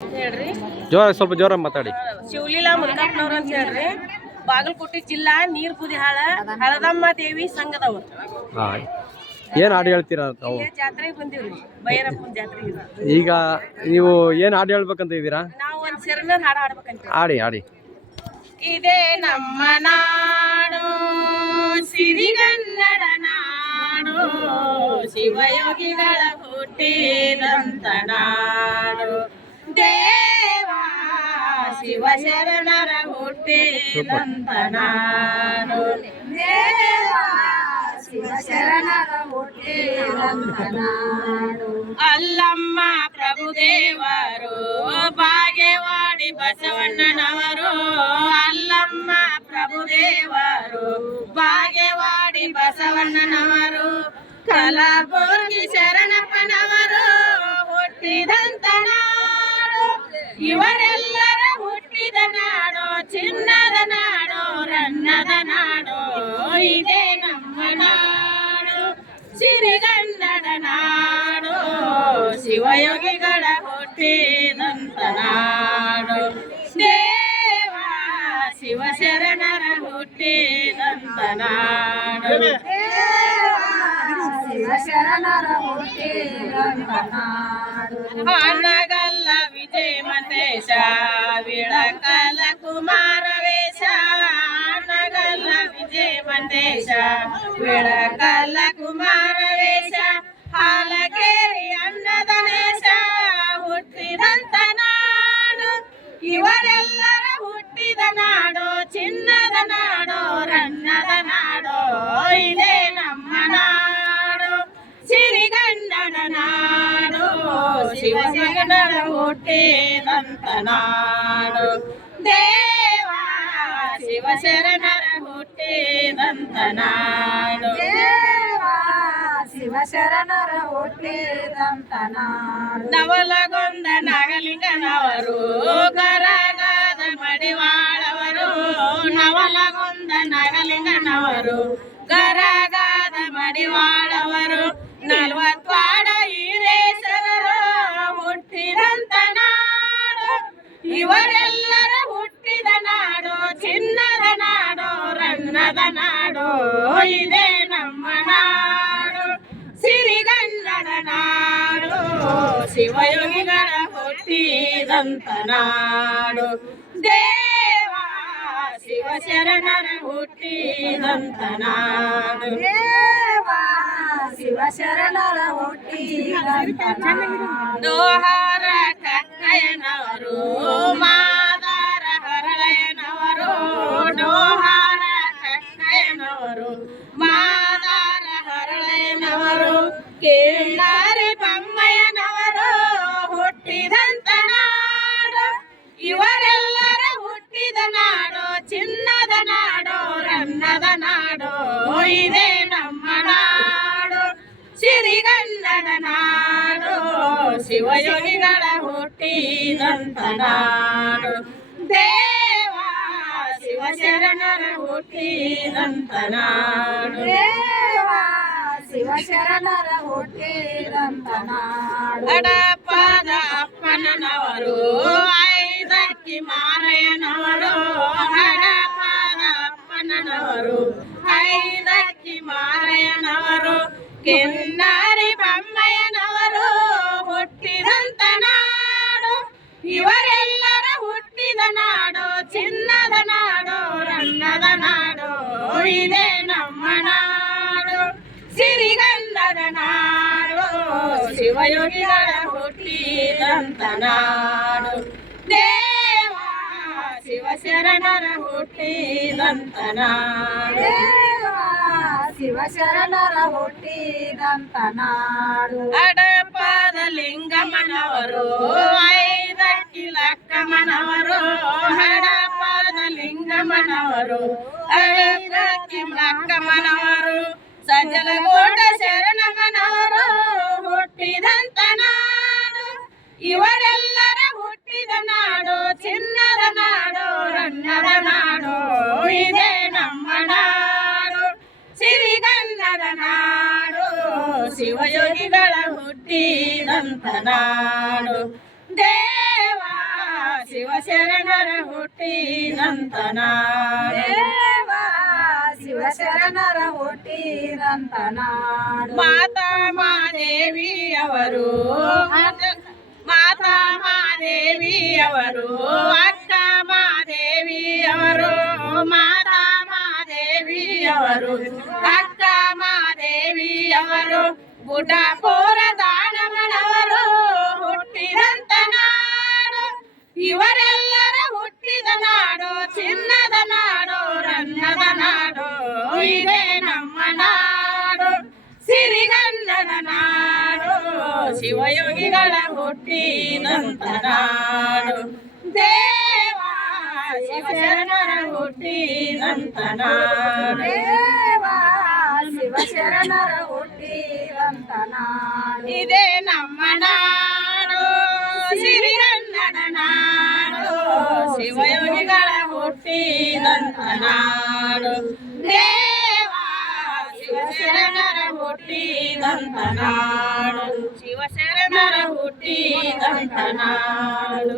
ಹೇಳ್ರಿ. ಜೋರ ಸ್ವಲ್ಪ ಜೋರ ಮಾತಾಡಿ. ಶಿವಲೀಲಾ ಮುಲ್ಕಾಪ್ನವ್ರ ಅಂತ ಹೇಳ್ರಿ. ಬಾಗಲಕೋಟೆ ಜಿಲ್ಲಾ ನೀರ್ ಕುದಿಹಾಳ ಹಳದಮ್ಮ ದೇವಿ ಸಂಘದವರು. ಹಾಂ. ಏನು ಹಾಡು ಹೇಳ್ತೀರಾ ತಾವು ಇಲ್ಲೇ ಜಾತ್ರೆಗೆ ಬಂದಿವ್ರಿ ಭೈರಪ್ಪನ ಜಾತ್ರೆಗೆ ಈಗ ನೀವು ಏನು ಹಾಡು ಹೇಳ್ಬೇಕಂತ ಇದ್ದೀರಾ? ನಾವು ಒಂದ್ ಶರಣರ್ ಹಾಡು ಹಾಡ್ಬೇಕಂತ ಹಾಡಿ ಹಾಡಿ. ಇದೇ ನಮ್ಮ ನಾಡು ಸಿರಿಗನ್ನಡ ನಾಡು ಶಿವಯೋಗಿಗಳ ಹುಟ್ಟಿದಂತ ನಾಡು. ದೇವ ಶಿವಶರಣರ ಹುಟ್ಟಿದಂತ ನಾಡು ದೇವ ಶಿವಶರಣರ ಹುಟ್ಟಿದಂತ ನಾಡು ಅಲ್ಲಮ್ಮ ಪ್ರಭುದೇವರು ಬಾಗೇವಾಡಿ ಬಸವಣ್ಣನವರು ಅಲ್ಲಮ್ಮ ಪ್ರಭುದೇವರು ಬಾಗೇವಾಡಿ ಬಸವಣ್ಣನವರು ಕಲಬುರ್ಗಿ ಶರಣಪ್ಪನವರು ಹುಟ್ಟಿದಂತ ನಾಡು ಇವರೆಲ್ಲರ ಹುಟ್ಟಿದ ನಾಡೋ ಚಿನ್ನದ ನಾಡೋ ರನ್ನದ ನಾಡೋ ಇದೆ ನಮ್ಮ ನಾಡು. ಸಿರಿಗನ್ನಡ ನಾಡು ಶಿವಯೋಗಿಗಳ ಹುಟ್ಟಿದಂತ ನಾಡು. ದೇವ ಶಿವಶರಣರ ಹುಟ್ಟಿದಂತ ನಾಡು. ಶಿವಶರಣರ ಹುಟ್ಟಿದಂತ ನಾಡು. జయమతేశ విళకల కుమార వేష నగల విజయమంతేశ విళకల ಶಿವಸಗನರ ಹುಟ್ಟಿದಂತನಾಡು ದೇವಾ ಶಿವಶರಣರ ಹುಟ್ಟಿದಂತನಾಡು ದೇವ ಶಿವಶರಣರ ಹುಟ್ಟಿದಂತನಾಡು ನವಲಗೊಂದ ನಗಲಿಂಗನವರು ಕರಗಾದ ಮಡಿವಾಳವರು ನವಲಗೊಂದ ನಗಲಿಂಗನವರು ಕರಗಾದ ಮಡಿವಾಳ ಇವರೆಲ್ಲರ ಹುಟ್ಟಿದ ನಾಡು ಚಿನ್ನದ ನಾಡು ರನ್ನದ ನಾಡು ಇದೇ ನಮ್ಮ ನಾಡು ಸಿರಿಗನ್ನಡ ನಾಡು ಶಿವಯೋಗಿಗಳ ಹುಟ್ಟಿದಂತ ನಾಡು ದೇವ ಶಿವಶರಣರ ಹುಟ್ಟಿದಂತ ನಾಡು ದೇವ ಶಿವಶರಣರ ಹುಟ್ಟಿದಂತ ನಾಡು ದೋಹಾರ ಕಕ್ಕಯ್ಯನವರು ಮಾದಾರ ಹರಳಯ್ಯನವರು ಡೋಹಾರ ಕಕ್ಕಯ್ಯನವರು ಮಾದಾರ ಹರಳಯ್ಯನವರು ಕೇಳಾರಿ ಬಮ್ಮಯ್ಯನವರು ಹುಟ್ಟಿದಂತ ನಾಡು ಇವರೆಲ್ಲರ ಹುಟ್ಟಿದ ನಾಡು ಚಿನ್ನದ ನಾಡು ರನ್ನದ ನಾಡು ಇದೇ ನಮ್ಮ ನಾಡು ಸಿರಿಗನ್ನಡ ನಾಡು ಶಿವಯೋಗಿಗಳ ಹುಟ್ಟಿದಂತ ನಾಡು ದೇವ ಶಿವಶರಣರ ಹುಟ್ಟಿದಂತ ನಾಡು ದೇವ ಶಿವಶರಣರ ಹುಟ್ಟಿದಂತ ನಾಡು ಅಡಪಾದ ಅಪ್ಪನವರು ಐದಕ್ಕಿ ಮಾರಯ್ಯನವರು ಹಡಪಾದ ಅಪ್ಪನವರು ಐದಕ್ಕಿ ಮಾರಯ್ಯನವರು ಕೆನ್ನಾರಿ ಇವರೆಲ್ಲರ ಹುಟ್ಟಿದ ನಾಡು ಚಿನ್ನದ ನಾಡು ರನ್ನದ ನಾಡು ಇದೇ ನಮ್ಮ ನಾಡು. ಸಿರಿಗಂಧದ ನಾಡು ಶಿವಯೋಗಿಗಳ ಹುಟ್ಟಿದಂತ ನಾಡು. ದೇವ ಶಿವಶರಣರ ಹುಟ್ಟಿದಂತ ನಾಡು. ದೇವ ಶಿವಶರಣರ ಹುಟ್ಟಿದಂತ ನಾಡು. ಅಡಪಾದ ಲಿಂಗಮ್ಮನವರು ಐದಕ್ಕಿ ಲಕ್ಕಮ್ಮನವರು ಶರಣ ಮನವರು ಹುಟ್ಟಿದಂತ ನಾಡು. ಇವರೆಲ್ಲರ ಹುಟ್ಟಿದ ನಾಡು, ಚಿನ್ನದ ನಾಡು, ರನ್ನದ ನಾಡು, ಇದೇ ನಮ್ಮ ನಾಡು. ಸಿರಿಗನ್ನದ ನಾಡು, ಶಿವಯೋಗಿಗಳ ಹುಟ್ಟಿದಂತ ನಾಡು. ದೇವ, ಶಿವಶರಣರ ಹುಟ್ಟಿದಂತ ನಾಡು. ದೇವ ಶಿವಶರಣರ ಹುಟ್ಟಿದಂತ ನಾಡು ಮಾತಾ ಮಾದೇವಿಯವರು ಮಾತಾ ಮಾದೇವಿಯವರು ಅಕ್ಕ ಮಾದೇವಿಯವರು ಮಾತಾ ಮಾದೇವಿಯವರು ಅಕ್ಕ ಮಾದೇವಿಯವರು ಬುಡಪುರ ದಾನವನವರು ಶಿವಯೋಗಿಗಳ ಹುಟ್ಟಿದಂತ ನಾಡು ದೇವ ಶಿವಶರಣರ ಹುಟ್ಟಿದಂತ ನಾಡು ದೇವ ಶಿವಶರಣರ ಹುಟ್ಟಿದಂತ ನಾಡು ಇದೇ ನಮ್ಮ ನಾಡು ಸಿರಿಗನ್ನಡ ನಾಡು ಶಿವಯೋಗಿಗಳ ಹುಟ್ಟಿದಂತ ನಾಡು ಹುಟ್ಟಿದಂತ ನಾಡು ಶಿವಶರಣರ ಹುಟ್ಟಿದಂತ ನಾಡು